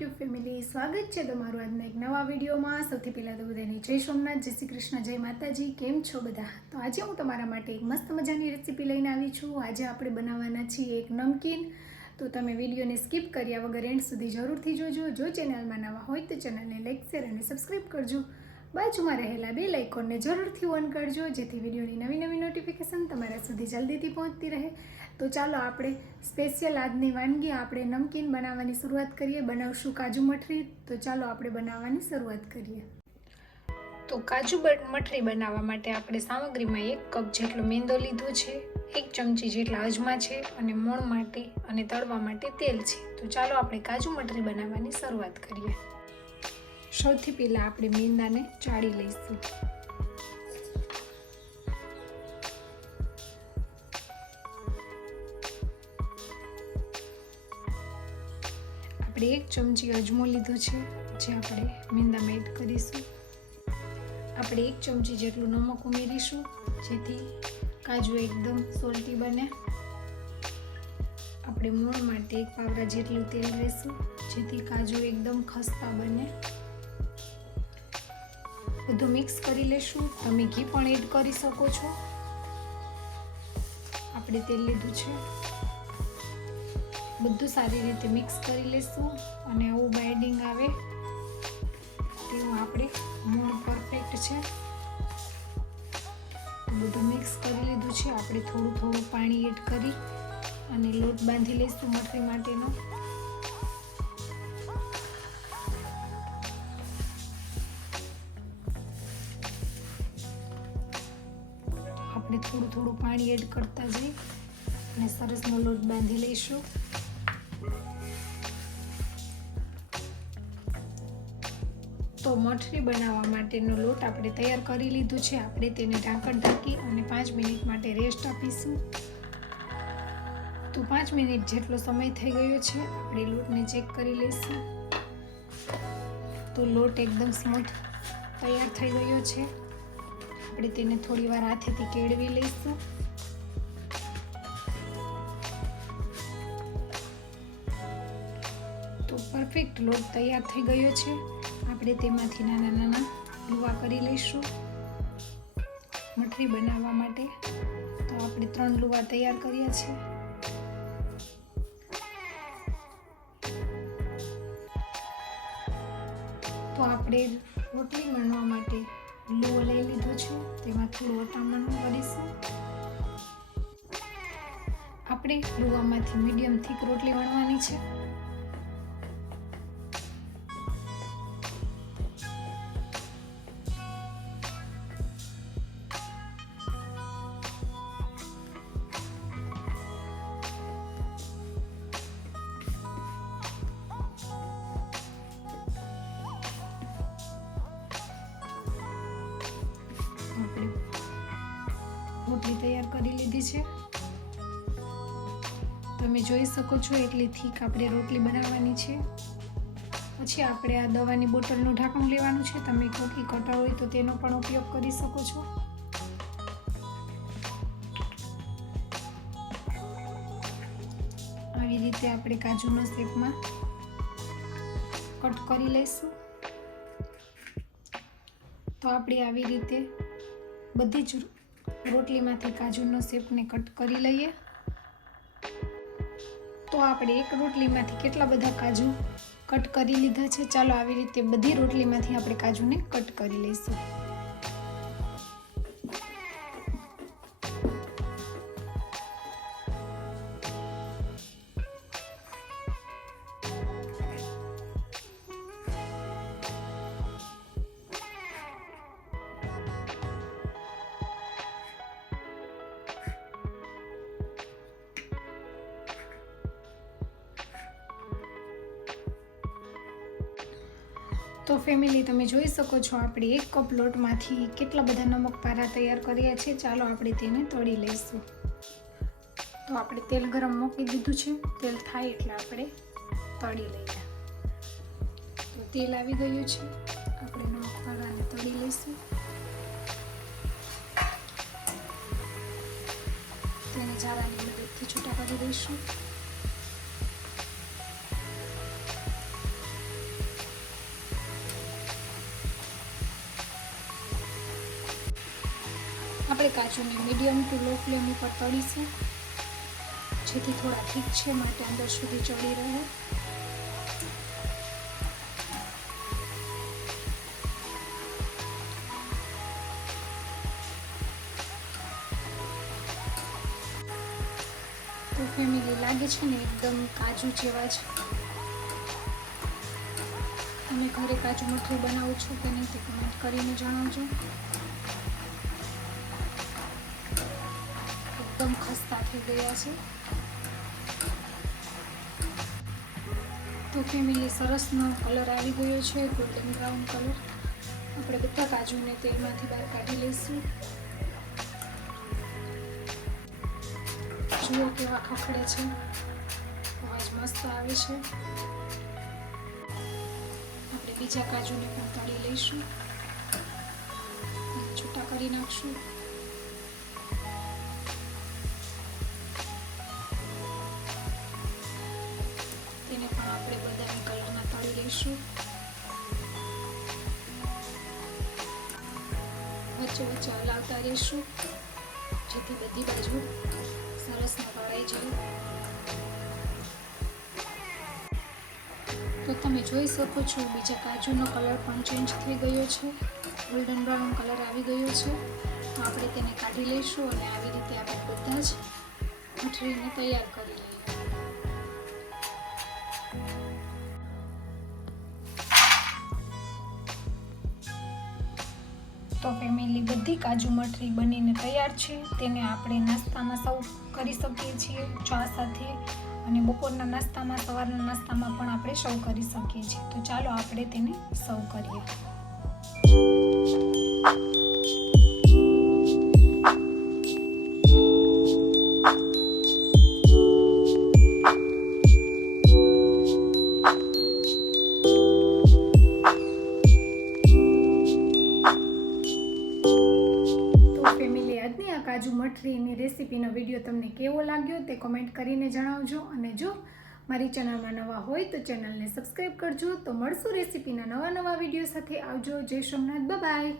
YouTube family, સ્વાગત છે તમારું આજના એક નવા વિડીયોમાં. સૌથી પહેલાં તો બધાને જય સોમનાથ, જય શ્રી કૃષ્ણ, જય માતાજી. કેમ છો બધા? તો આજે હું તમારા માટે એક મસ્ત મજાની રેસીપી લઈને આવી છું. આજે આપણે બનાવવાના છીએ એક નમકીન. તો તમે વિડીયોને સ્કીપ કર્યા વગર એન્ડ સુધી જરૂરથી જોજો. જો ચેનલમાં નવા હોય તો ચેનલને લાઈક શેર અને સબસ્ક્રાઈબ કરજો. બાજુમાં રહેલા બે લાઇકોનને જરૂરથી ઓન કરજો, જેથી વિડીયોની નવી નવી નોટિફિકેશન તમારા સુધી જલ્દીથી પહોંચતી રહે. તો ચાલો આપણે સ્પેશિયલ આજની વાનગી આપણે નમકીન બનાવવાની શરૂઆત કરીએ. બનાવશું કાજુ મઠરી. તો ચાલો આપણે બનાવવાની શરૂઆત કરીએ. તો કાજુ મઠરી બનાવવા માટે આપણે સામગ્રીમાં એક કપ જેટલો મેંદો લીધો છે, એક ચમચી જેટલા અજમા છે અને મોણ માટે અને તળવા માટે તેલ છે. તો ચાલો આપણે કાજુ મઠરી બનાવવાની શરૂઆત કરીએ. સૌથી પહેલાં આપણે મેંદાને ચાળી લઈશું. આપણે એક ચમચી અજમો લીધો છે, જે આપણે મેંદામાં એડ કરીશું. આપણે એક ચમચી જેટલું નમક ઉમેરીશું, જેથી કાજુ એકદમ સોલ્ટી બને. આપણે મોણ માટે એક પાવડા જેટલું તેલ લેશું, જેથી કાજુ એકદમ ખસ્તા બને. બધું મિક્સ કરી લેશું. તમે ઘી પણ એડ કરી શકો છો. આપણે તેલ લીધું છે. બધું સારી રીતે મિક્સ કરી લેશું અને આવું બાઇડિંગ આવે. તેવું આપણે મૂળ પરફેક્ટ છે. બધું મિક્સ કરી લીધું છે. આપણે થોડું થોડું પાણી એડ કરી અને લોટ બાંધી લઈશું મઠરી માટેનો. થોડું પાણી એડ કરતા જઈ અને સરસનો લોટ બાંધી લઈશું. તો મઠરી બનાવવા માટેનો લોટ આપણે તૈયાર કરી લીધું છે. આપણે તેને ઢાંકણ ઢાંકી અને પાંચ મિનિટ માટે રેસ્ટ આપીશું. તો પાંચ મિનિટ જેટલો સમય થઈ ગયો છે, આપણે લોટને ચેક કરી લઈશું. તો લોટ એકદમ સ્મૂથ તૈયાર થઈ ગયો છે. આપણે તેને થોડી વાર હાથેથી કેળવી લઈશું. તો પરફેક્ટ લોટ તૈયાર થઈ ગયો છે. આપણે તેમાંથી નાના નાના લુવા કરી લઈશું. મઠરી બનાવવા માટે. તો આપણે ત્રણ લુવા તૈયાર કર્યા છે. તો આપણે રોટલી વણવા માટે લુવો લઈ લીધો છે તેમાં થોડું વટામણ કરીશું. આપણે લુવામાંથી મીડિયમ થીક રોટલી વણવાની છે. રોટલી તૈયાર કરી લીધી છે. તમે જોઈ શકો છો એટલી થીક આપણે રોટલી બનાવવાની છે. પછી આપણે આ દવાની બોટલનું ઢાંકણું લેવાનું છે. તમે કોકી કટર હોય તો તેનો પણ ઉપયોગ કરી શકો છો. આવી રીતે આપણે કાજુના શેપમાં કટ કરી લઈશું. તો આપણે આવી રીતે બધી જ રોટલીમાંથી કાજુનો શેપને કટ કરી લઈએ. તો આપણે એક રોટલીમાંથી કેટલા બધા કાજુ કટ કરી લીધા છે? ચાલો આવી રીતે બધી રોટલીમાંથી આપણે કાજુને કટ કરી લઈશું. તો ફેમિલી તમે જોઈ શકો છો આપણે એક કપ લોટમાંથી કેટલા બધા નમક પારા તૈયાર કર્યા છે. ચાલો આપણે તેને તળી લઈશું. તો આપણે તેલ ગરમ મૂકી દીધું છે. તેલ થાય એટલે આપણે તળી લઈએ. તો તેલ આવી ગયું છે. આપણે નમક પારાને તળી લઈશું. તેને જારાની મદદથી છૂટા કરી દઈશું. કાજુને મીડિયમ ટુ લો ફ્લેમ ઉપર તળીશું. જેથી થોડા ઠીક છે, માટે અંદર સુધી ચડી રહે. તો ફેમિલી લાગે છે ને, એકદમ કાજુ જેવા છે તમે ઘરે કાજુ મઠું બનાવો છો કે નહીં તે કમેન્ટ કરીને જણાવજો. એકદમ ખસ્તા થઈ ગયા છે તો ફેમિલી સરસનો કલર આવી ગયો છે ગોલ્ડન બ્રાઉન કલર આપણે બધા કાજુને તેલમાંથી બહાર કાઢી લઈશું જુઓ કેવા ખખડે છે અવાજ મસ્ત આવે છે આપણે બીજા કાજુને પણ તળી લઈશું છૂટા કરી નાખશું રહીશું જેથી બધી બાજુ સરસ વળાઈ જાય. તો તમે જોઈ શકો છો, બીજા કાજુનો કલર પણ ચેન્જ થઈ ગયો છે. ગોલ્ડન બ્રાઉન કલર આવી ગયો છે. તો આપણે તેને કાઢી લઈશું અને આવી રીતે આપણે બધા જ મઠરીને તૈયાર કરી લઈએ તો ફેમિલી બધી કાજુ મઠરી બનીને તૈયાર છે. તેને આપણે નાસ્તામાં સૌ કરી શકીએ છીએ, ચા સાથે અને બપોરના નાસ્તામાં, સવારના નાસ્તામાં પણ આપણે સૌ કરી શકીએ છીએ. તો ચાલો આપણે તેને સૌ કરીએ. તો ફેમિલી આજની આ કાજુ મઠરીની રેસીપીનો વીડિયો તમને કેવો લાગ્યો તે કોમેન્ટ કરીને જણાવજો. અને જો મારી ચેનલમાં નવા હોય તો ચેનલને સબસ્ક્રાઈબ કરજો. તો મળશું રેસીપીના નવા નવા વીડિયો સાથે. આવજો. જય સોમનાથ. બાય